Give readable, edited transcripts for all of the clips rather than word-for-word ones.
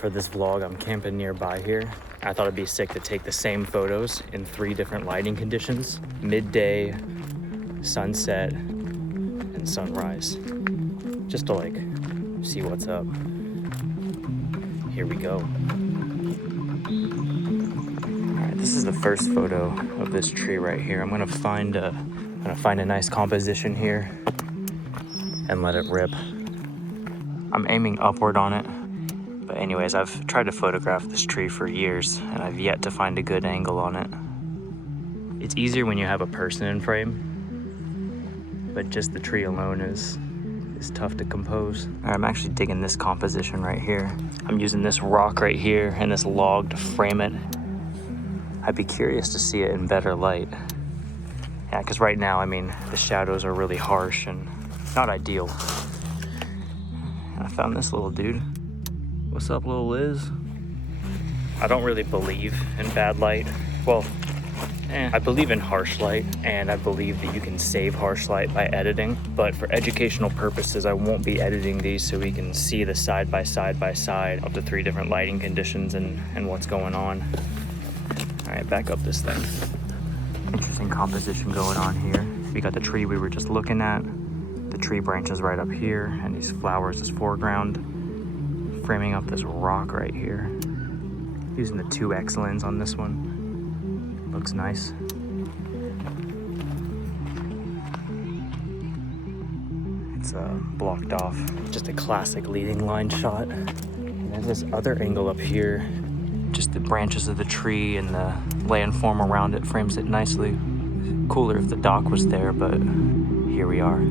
For this vlog, I'm camping nearby here. I thought it'd be sick to take the same photos in 3 different lighting conditions: midday, sunset, and sunrise. Just to like see what's up. Here we go. All right, this is the first photo of this tree right here. I'm gonna find a nice composition here and let it rip. I'm aiming upward on it. But anyways, I've tried to photograph this tree for years and I've yet to find a good angle on it. It's easier when you have a person in frame, but just the tree alone is tough to compose. All right, I'm actually digging this composition right here. I'm using this rock right here and this log to frame it. I'd be curious to see it in better light. Yeah, because right now, I mean, the shadows are really harsh and not ideal. And I found this little dude. What's up, little Liz? I don't really believe in bad light. Well, I believe in harsh light, and I believe that you can save harsh light by editing. But for educational purposes, I won't be editing these so we can see the side by side of the 3 different lighting conditions and what's going on. All right, back up this thing. Interesting composition going on here. We got the tree we were just looking at. The tree branches right up here, and these flowers as foreground. Framing up this rock right here. Using the 2x lens on this one. Looks nice. It's blocked off. Just a classic leading line shot. And there's this other angle up here. Just the branches of the tree and the landform around it frames it nicely. Cooler if the dock was there, but here we are.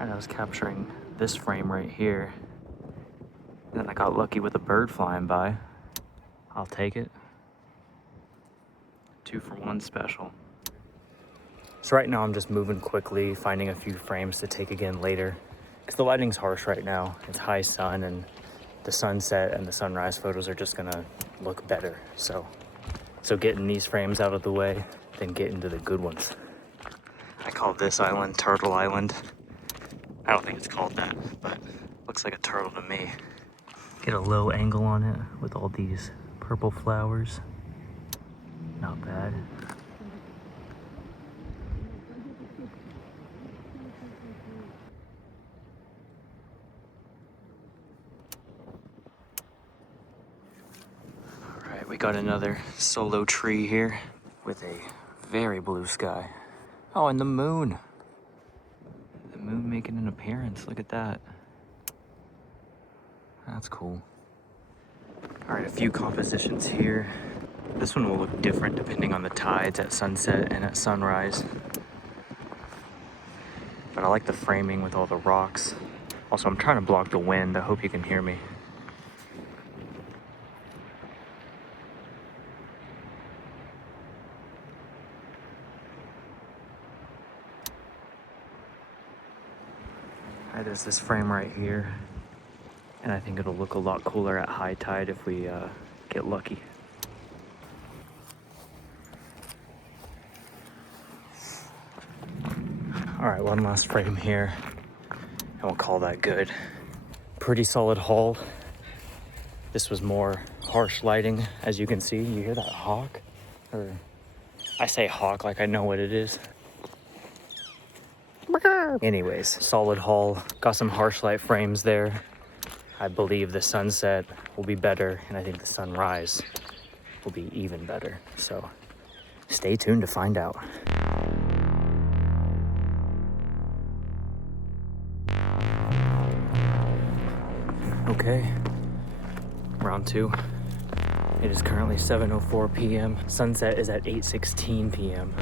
I was capturing this frame right here. And then I got lucky with a bird flying by. I'll take it. 2 for 1 special. So right now I'm just moving quickly, finding a few frames to take again later. Because the lighting's harsh right now. It's high sun and the sunset and the sunrise photos are just gonna look better. So getting these frames out of the way, then get into the good ones. I call this island Turtle Island. I don't think it's called that, but looks like a turtle to me. Get a low angle on it with all these purple flowers. Not bad. All right, we got another solo tree here with a very blue sky. Oh, and the moon. Moon making an appearance. Look at that. That's cool. All right, a few compositions here. This one will look different depending on the tides at sunset and at sunrise. But I like the framing with all the rocks. Also, I'm trying to block the wind. I hope you can hear me. Alright, there's this frame right here, and I think it'll look a lot cooler at high tide if we get lucky. Alright, one last frame here, and we'll call that good. Pretty solid haul. This was more harsh lighting, as you can see. You hear that hawk? Or I say hawk like I know what it is. Anyways, solid haul. Got some harsh light frames there. I believe the sunset will be better, and I think the sunrise will be even better. So stay tuned to find out. Okay, round 2. It is currently 7:04 p.m. Sunset is at 8:16 p.m.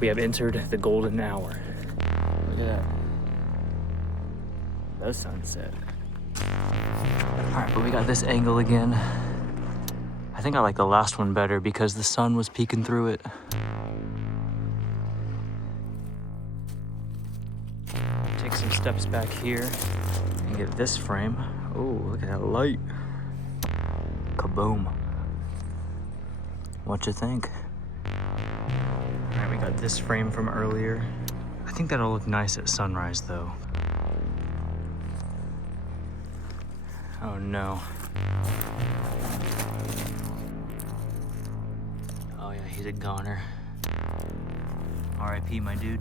We have entered the golden hour. Look at that. The sunset. All right, but we got this angle again. I think I like the last one better because the sun was peeking through it. Take some steps back here and get this frame. Oh, look at that light. Kaboom. What you think? Got this frame from earlier. I think that'll look nice at sunrise though. Oh no. Oh yeah, he's a goner. R.I.P. my dude.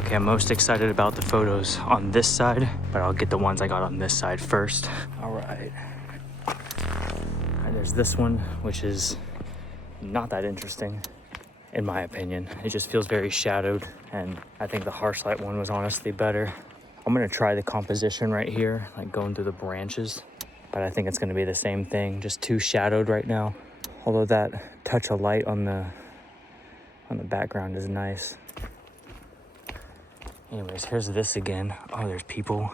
Okay, I'm most excited about the photos on this side, but I'll get the ones I got on this side first. All right. There's this one, which is not that interesting, in my opinion. It just feels very shadowed, and I think the harsh light one was honestly better. I'm gonna try the composition right here, like going through the branches, but I think it's gonna be the same thing, just too shadowed right now. Although that touch of light on the background is nice. Anyways, here's this again. Oh, there's people.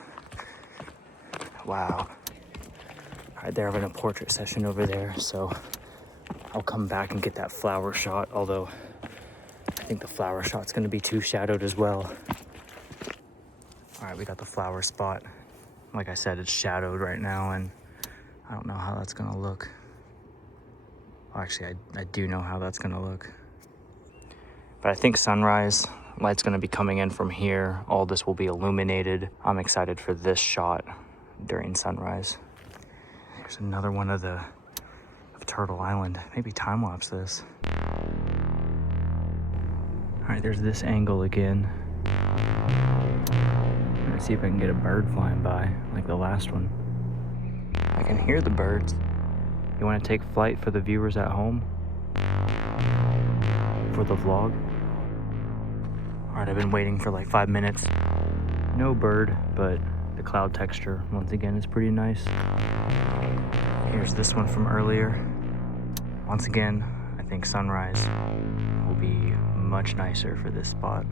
Wow. All right, they're having a portrait session over there, so I'll come back and get that flower shot, although I think the flower shot's gonna be too shadowed as well. All right, we got the flower spot. Like I said, it's shadowed right now, and I don't know how that's gonna look. Well, actually, I do know how that's gonna look. But I think sunrise, light's gonna be coming in from here. All this will be illuminated. I'm excited for this shot during sunrise. There's another one of Turtle Island. Maybe time-lapse this. All right, there's this angle again. Let's see if I can get a bird flying by, like the last one. I can hear the birds. You wanna take flight for the viewers at home? For the vlog? All right, I've been waiting for like 5 minutes. No bird, but the cloud texture, once again, is pretty nice. Here's this one from earlier. Once again, I think sunrise will be much nicer for this spot.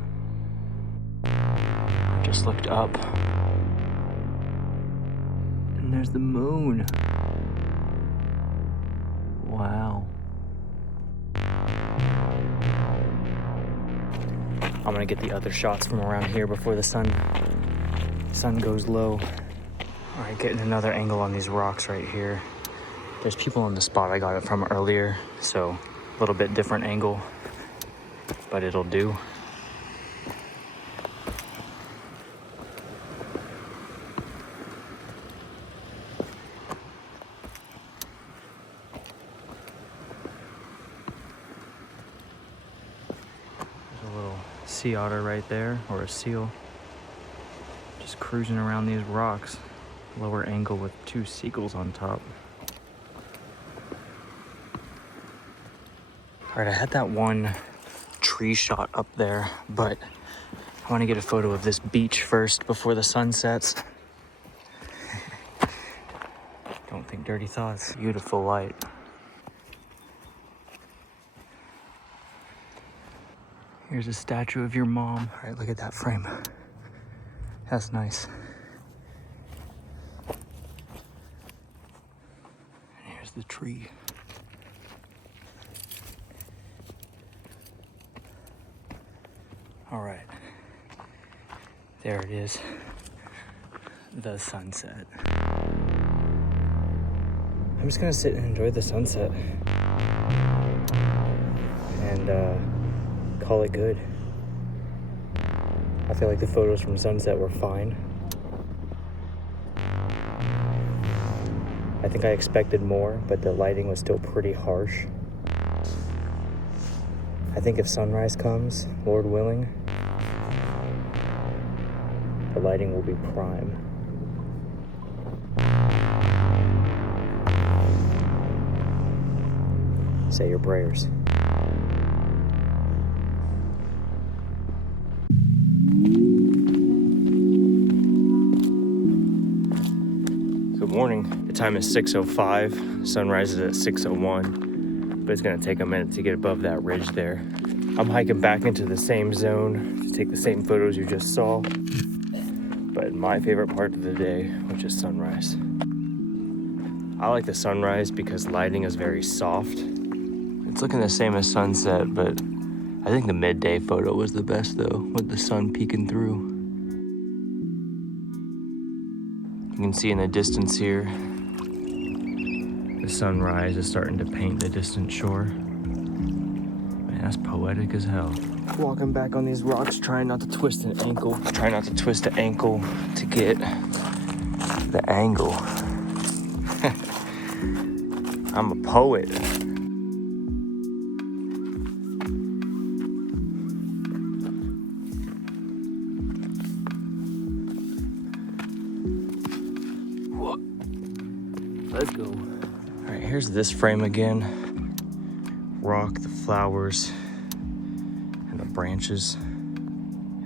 I just looked up, and there's the moon. Wow. I'm gonna get the other shots from around here before the sun goes low. All right, getting another angle on these rocks right here. There's people on the spot I got it from earlier, so a little bit different angle, but it'll do. Sea otter right there, or a seal, just cruising around these rocks. Lower angle with 2 seagulls on top. All right, I had that one tree shot up there, but I want to get a photo of this beach first before the sun sets. Don't think dirty thoughts. Beautiful light. Here's a statue of your mom. All right, look at that frame. That's nice. And here's the tree. All right. There it is. The sunset. I'm just gonna sit and enjoy the sunset. And call it good. I feel like the photos from sunset were fine. I think I expected more, but the lighting was still pretty harsh. I think if sunrise comes, Lord willing, the lighting will be prime. Say your prayers. Good morning. The time is 6:05. Sunrise is at 6:01, but it's gonna take a minute to get above that ridge there. I'm hiking back into the same zone to take the same photos you just saw, but my favorite part of the day, which is sunrise. I like the sunrise because lighting is very soft. It's looking the same as sunset, but I think the midday photo was the best though, with the sun peeking through. You can see in the distance here, the sunrise is starting to paint the distant shore. Man, that's poetic as hell. Walking back on these rocks, trying not to twist an ankle. Trying not to twist an ankle to get the angle. I'm a poet. Whoa. Let's go. All right, here's this frame again. Rock, the flowers, and the branches.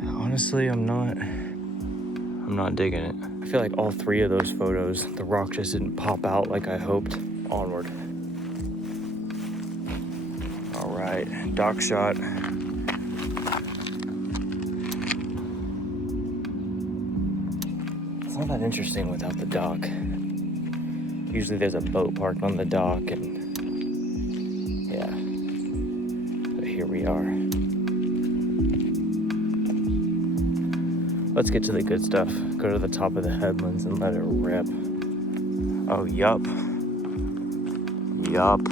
Honestly, I'm not digging it. I feel like all three of those photos, the rock just didn't pop out like I hoped. Onward. All right, dock shot. It's not that interesting without the dock. Usually there's a boat parked on the dock and yeah, but here we are. Let's get to the good stuff. Go to the top of the headlands and let it rip. Oh, yup. Yup.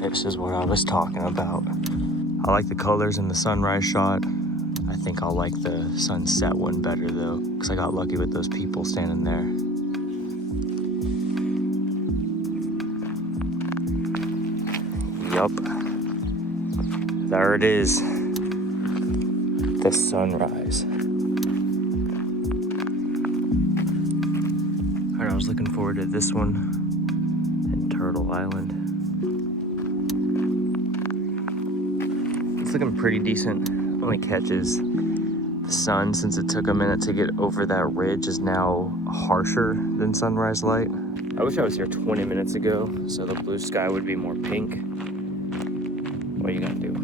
This is what I was talking about. I like the colors in the sunrise shot. I think I'll like the sunset one better though, because I got lucky with those people standing there. Yup. There it is. The sunrise. Alright, I was looking forward to this one in Turtle Island. It's looking pretty decent. Only catches the sun, since it took a minute to get over that ridge, is now harsher than sunrise light. I wish I was here 20 minutes ago so the blue sky would be more pink. What are you gonna do?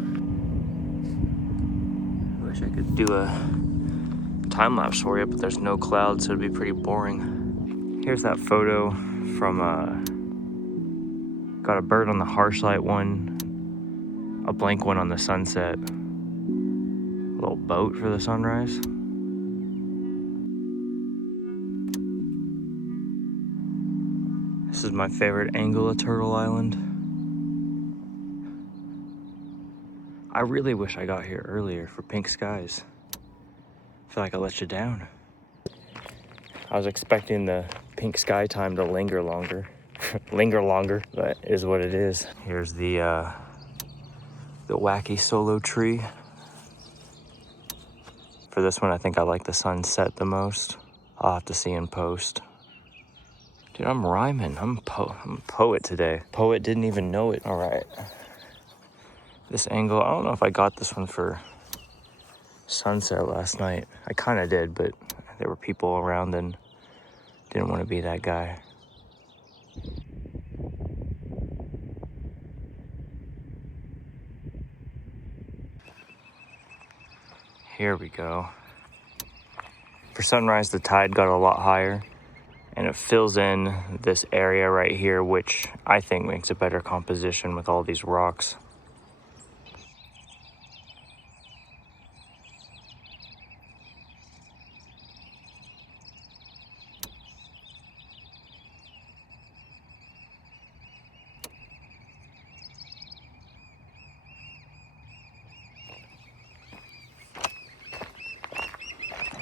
I wish I could do a time lapse for you, but there's no clouds, so it'd be pretty boring. Here's that photo from got a bird on the harsh light one, a blank one on the sunset. A little boat for the sunrise. This is my favorite angle of Turtle Island. I really wish I got here earlier for pink skies. I feel like I let you down. I was expecting the pink sky time to linger longer. Linger longer, but it is what it is. Here's the wacky solo tree. For this one, I think I like the sunset the most. I'll have to see in post. Dude, I'm rhyming. I'm a poet today. Poet didn't even know it. All right. This angle, I don't know if I got this one for sunset last night. I kind of did, but there were people around and didn't want to be that guy. Here we go. For sunrise, the tide got a lot higher and it fills in this area right here, which I think makes a better composition with all these rocks.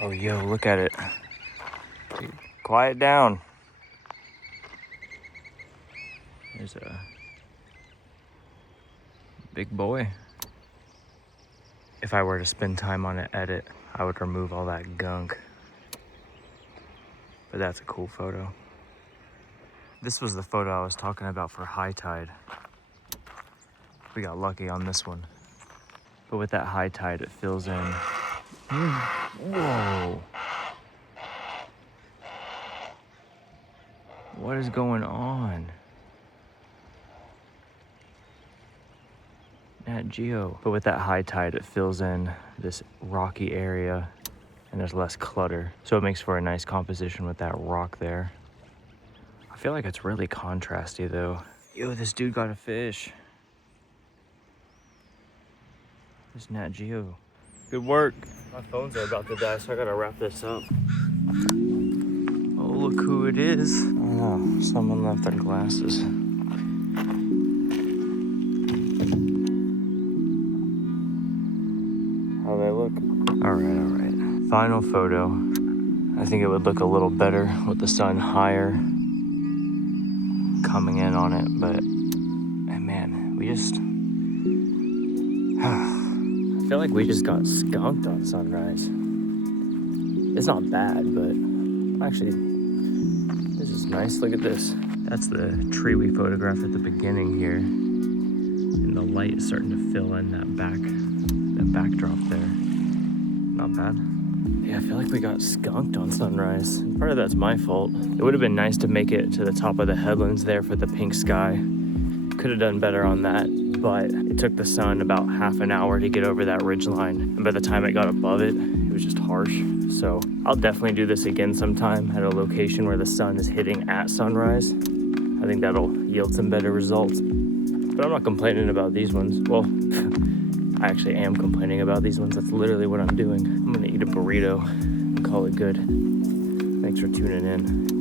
Oh, yo, look at it. Dude, quiet down. There's a big boy. If I were to spend time on an edit, I would remove all that gunk. But that's a cool photo. This was the photo I was talking about for high tide. We got lucky on this one. But with that high tide, it fills in. Whoa. What is going on? Nat Geo. But with that high tide, it fills in this rocky area and there's less clutter. So it makes for a nice composition with that rock there. I feel like it's really contrasty though. Yo, this dude got a fish. This Nat Geo. Good work. My phones are about to die, so I gotta wrap this up. Oh look who it is. Oh no, someone left their glasses. How they look? All right. Final photo. I think it would look a little better with the sun higher coming in on it, but man, we just I feel like we just got skunked on sunrise. It's not bad, but actually this is nice. Look at this. That's the tree we photographed at the beginning here, and the light is starting to fill in that backdrop there. Not bad. Yeah, I feel like we got skunked on sunrise. And part of that's my fault. It would have been nice to make it to the top of the headlands there for the pink sky. Could have done better on that, but it took the sun about half an hour to get over that ridge line. And by the time it got above it, it was just harsh. So I'll definitely do this again sometime at a location where the sun is hitting at sunrise. I think that'll yield some better results. But I'm not complaining about these ones. Well, I actually am complaining about these ones. That's literally what I'm doing. I'm gonna eat a burrito and call it good. Thanks for tuning in.